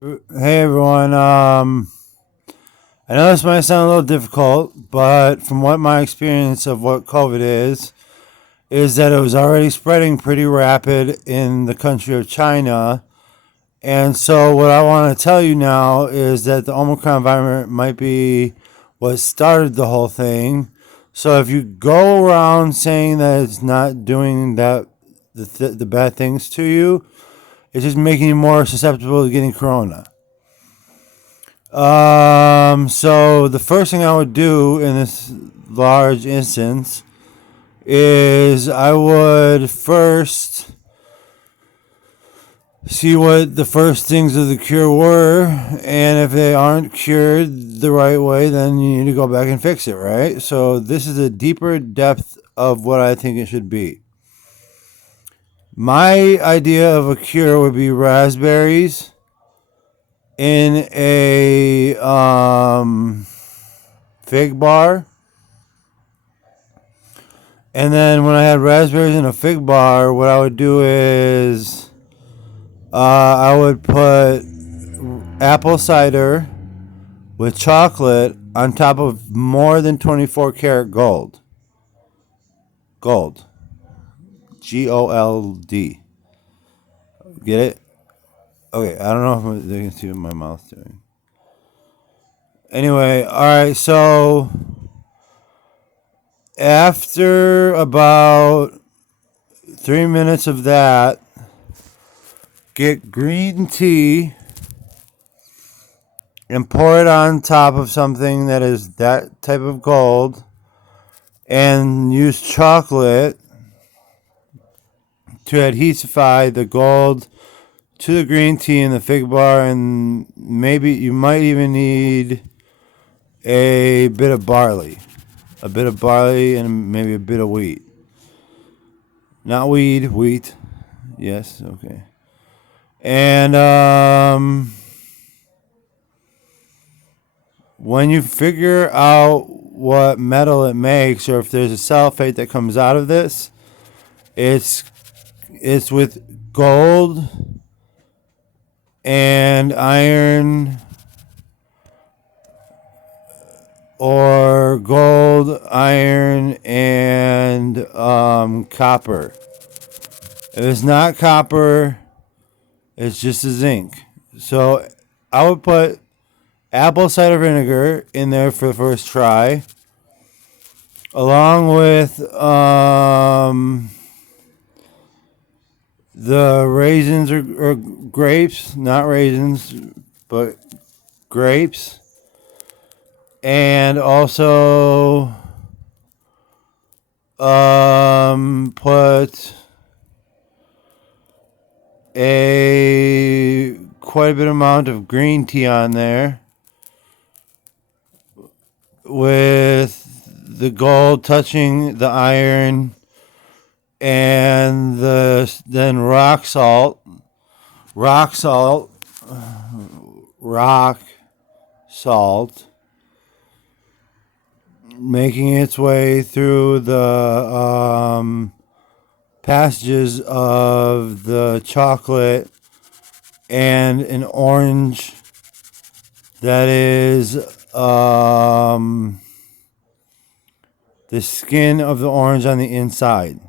Hey everyone. I know this might sound a little difficult, but from what my experience of what COVID is that it was already spreading pretty rapid in the country of China. And so what I want to tell you now is that the Omicron variant might be what started the whole thing. So if you go around saying that it's not doing the bad things to you, it's just making you more susceptible to getting corona. So the first thing I would do in this large instance is I would first see what the first things of the cure were, and if they aren't cured the right way, then you need to go back and fix it, right? So this is a deeper depth of what I think it should be. My idea of a cure would be raspberries in a fig bar. And then when I had raspberries in a fig bar, what I would do is I would put apple cider with chocolate on top of more than 24 karat gold. Gold. GOLD. Get it? Okay, I don't know if they can see what my mouth's doing. Anyway, alright, so after about 3 minutes of that, get green tea and pour it on top of something that is that type of gold, and use chocolate to adhesify the gold to the green tea in the fig bar, and maybe you might even need a bit of barley. A bit of barley and maybe a bit of wheat. Not weed, wheat. Yes, okay. And when you figure out what metal it makes, or if there's a sulfate that comes out of this, it's with gold and iron, or gold, iron, and copper. If it's not copper, it's just a zinc. So I would put apple cider vinegar in there for the first try, along with the raisins or grapes, not raisins, but grapes, and also put quite a bit amount of green tea on there, with the gold touching the iron, and then rock salt, rock salt making its way through the passages of the chocolate, and an orange that is the skin of the orange on the inside.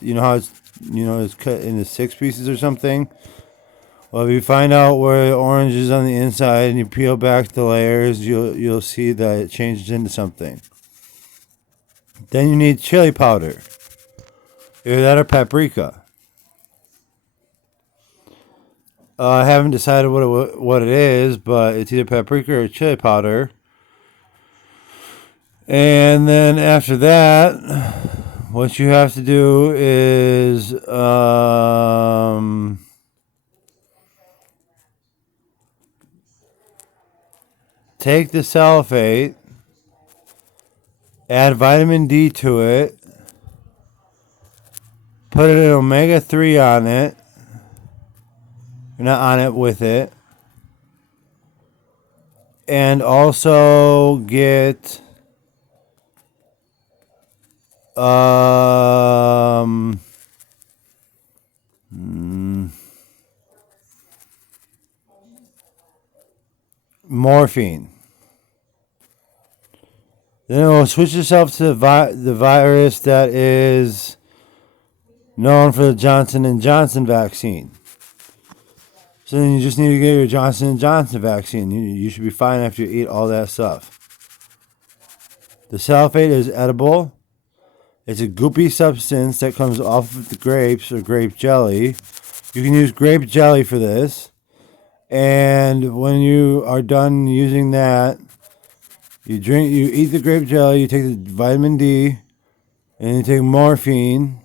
You know how it's cut into 6 pieces or something. Well, if you find out where the orange is on the inside and you peel back the layers, you'll see that it changes into something. Then you need chili powder. Either that or paprika. I haven't decided what it is, but it's either paprika or chili powder. And then after that, what you have to do is take the sulfate, add vitamin D to it, put an omega-3 on it, not on it, with it, and also get morphine. Then it will switch yourself to the virus that is known for the Johnson & Johnson vaccine. So then you just need to get your Johnson & Johnson vaccine. You should be fine after you eat all that stuff. The sulfate is edible. It's a goopy substance that comes off of the grapes or grape jelly. You can use grape jelly for this. And when you are done using that, you eat the grape jelly, you take the vitamin D, and you take morphine.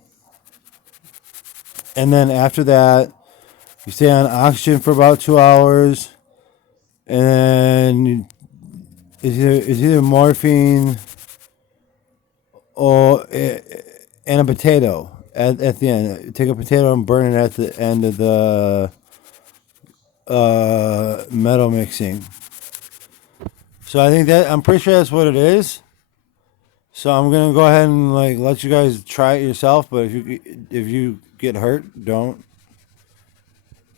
And then after that, you stay on oxygen for about 2 hours. And it's either morphine or and a potato at the end. Take a potato and burn it at the end of the metal mixing. So I think I'm pretty sure that's what it is. So I'm gonna go ahead and let you guys try it yourself. But if you get hurt, don't.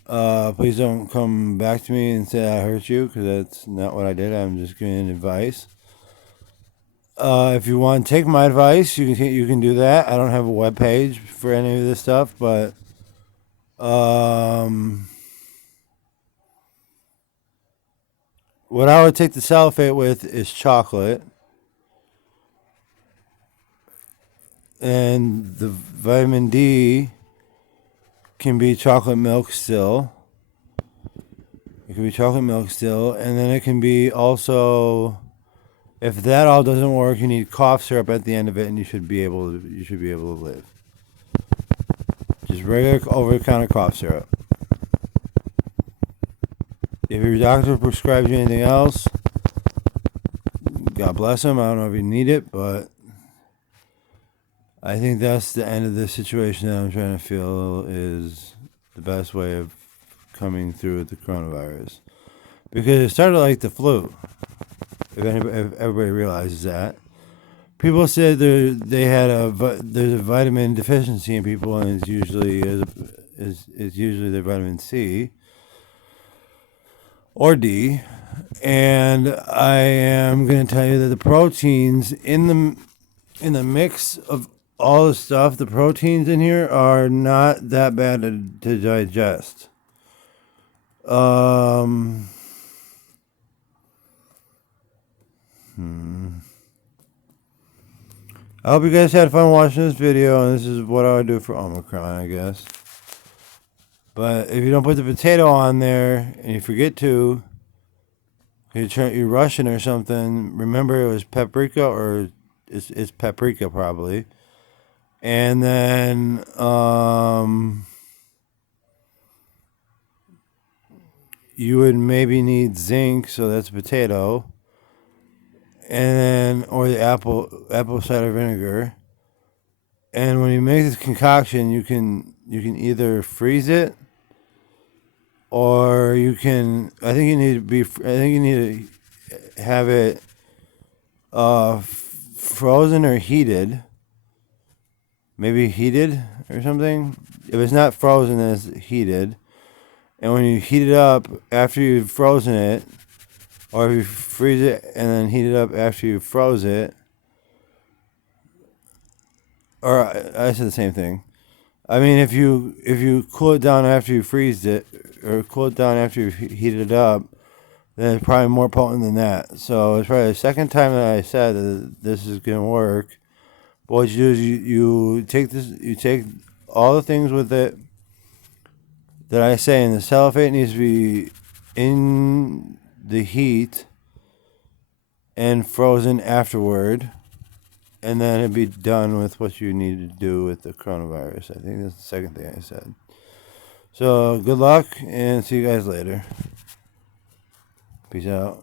Please don't come back to me and say I hurt you, because that's not what I did. I'm just giving advice. If you want to take my advice, you can do that. I don't have a web page for any of this stuff, but what I would take the sulfate with is chocolate. And the vitamin D can be chocolate milk still. It can be chocolate milk still. And then it can be also, if that all doesn't work, you need cough syrup at the end of it, and you should be able to live. Just regular over-the-counter cough syrup. If your doctor prescribes you anything else, God bless him. I don't know if you need it, but I think that's the end of the situation that I'm trying to feel is the best way of coming through with the coronavirus. Because it started like the flu. If everybody realizes that. People said there's a vitamin deficiency in people, and it's usually the vitamin C or D. And I am going to tell you that the proteins in the mix of all the stuff, the proteins in here are not that bad to digest. I hope you guys had fun watching this video, and this is what I would do for Omicron, I guess. But if you don't put the potato on there, and you forget to, you're Russian or something, remember it was paprika, or it's paprika probably. And then you would maybe need zinc, so that's potato. And then, or the apple cider vinegar. And when you make this concoction, you can either freeze it, or you can. I think you need to have it frozen or heated. Maybe heated or something. If it's not frozen, then it's heated. And when you heat it up after you've frozen it, or if you freeze it and then heat it up after you froze it, or I said the same thing. I mean, if you cool it down after you freezed it, or cool it down after you heated it up, then it's probably more potent than that. So it's probably the second time that I said that this is gonna work. But what you do is you take all the things with it that I say, and the sulfate needs to be in the heat and frozen afterward, and then it'd be done with what you need to do with the coronavirus. I think that's the second thing I said. So good luck, and see you guys later. Peace out.